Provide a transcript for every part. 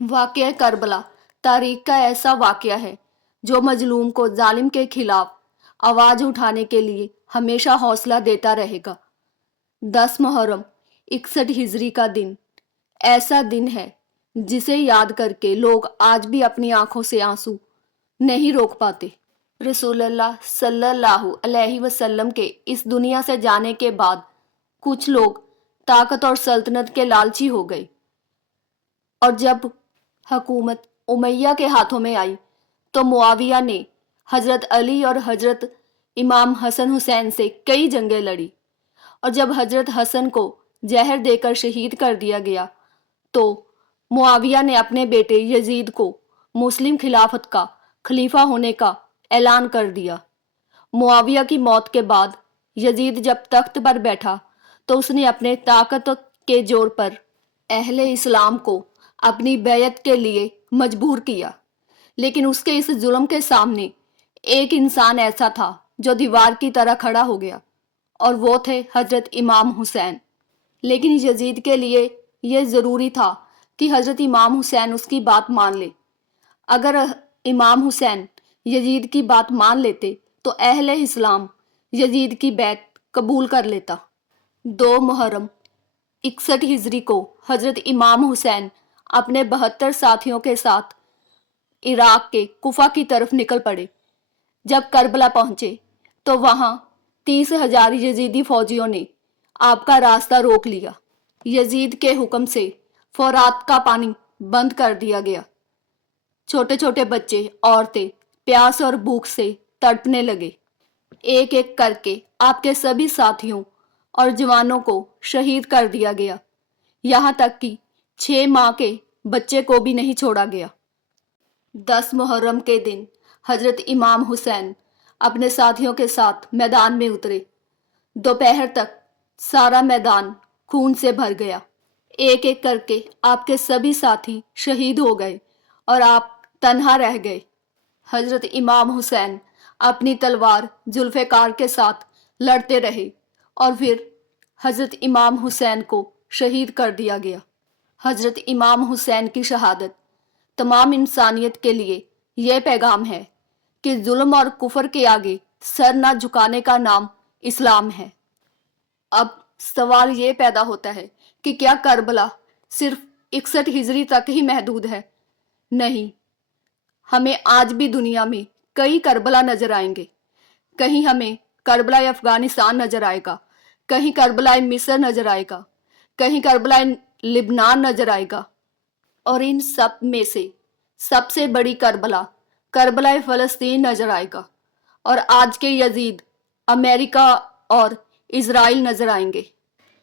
वाक़या करबला तारीख का ऐसा वाक़या है जो मजलूम को जालिम के खिलाफ आवाज़ उठाने के लिए हमेशा हौसला देता रहेगा। 10 मुहर्रम 61 हिजरी का दिन ऐसा दिन है जिसे याद करके लोग आज भी अपनी आंखों से आंसू नहीं रोक पाते। रसूलुल्लाह सल्लल्लाहु अलैहि वसल्लम के इस दुनिया से जाने के बाद कुछ लोग ताकत और सल्तनत के लालची हो गए और जब हुकूमत उमैया के हाथों में आई तो मुआविया ने हजरत अली और हजरत इमाम हसन हुसैन से कई जंगें लड़ी और जब हजरत हसन को जहर देकर शहीद कर दिया गया तो मुआविया ने अपने बेटे यजीद को मुस्लिम खिलाफत का खलीफा होने का ऐलान कर दिया। मुआविया की मौत के बाद यजीद जब तख्त पर बैठा तो उसने अपने ताकत के जोर पर अहले इस्लाम को अपनी बैयत के लिए मजबूर किया, लेकिन उसके इस जुल्म के सामने एक इंसान ऐसा था जो दीवार की तरह खड़ा हो गया और वो थे हजरत इमाम हुसैन। लेकिन यजीद के लिए यह ज़रूरी था कि हजरत इमाम हुसैन उसकी बात मान ले। अगर इमाम हुसैन यजीद की बात मान लेते तो अहले इस्लाम यजीद की बैत कबूल कर लेता। 2 मुहर्रम 61 हिजरी को हजरत इमाम हुसैन अपने 72 साथियों के साथ इराक के कुफा की तरफ निकल पड़े। जब करबला पहुंचे तो वहां 30,000 यजीदी फौजियों ने आपका रास्ता रोक लिया। यजीद के हुक्म से फौरात का पानी बंद कर दिया गया। छोटे छोटे बच्चे, औरतें प्यास और भूख से तड़पने लगे। एक एक करके आपके सभी साथियों और जवानों को शहीद कर दिया गया। यहाँ तक कि 6 माह के बच्चे को भी नहीं छोड़ा गया। 10 मुहर्रम के दिन हजरत इमाम हुसैन अपने साथियों के साथ मैदान में उतरे। दोपहर तक सारा मैदान खून से भर गया। एक एक करके आपके सभी साथी शहीद हो गए और आप तन्हा रह गए। हजरत इमाम हुसैन अपनी तलवार जुल्फ़िकार के साथ लड़ते रहे और फिर हजरत इमाम हुसैन को शहीद कर दिया गया। हजरत इमाम हुसैन की शहादत तमाम इंसानियत के लिए यह पैगाम है कि जुल्म और कुफर के आगे सर ना झुकाने का नाम इस्लाम है। अब सवाल ये पैदा होता है कि क्या करबला सिर्फ 61 हिजरी तक ही महदूद है? नहीं, हमें आज भी दुनिया में कई करबला नजर आएंगे। कहीं हमें करबला अफगानिस्तान नजर आएगा, कहीं करबला मिस्र नजर आएगा, कहीं करबला लिबनान नजर आएगा और इन सब में से सबसे बड़ी करबला करबला फ़लस्तीन नजर आएगा और आज के यजीद अमेरिका और इज़राइल नजर आएंगे।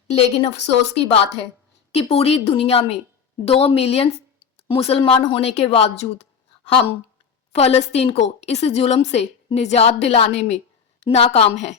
लेकिन अफसोस की बात है कि पूरी दुनिया में 2 मिलियन मुसलमान होने के बावजूद हम फ़लस्तीन को इस जुल्म से निजात दिलाने में नाकाम हैं।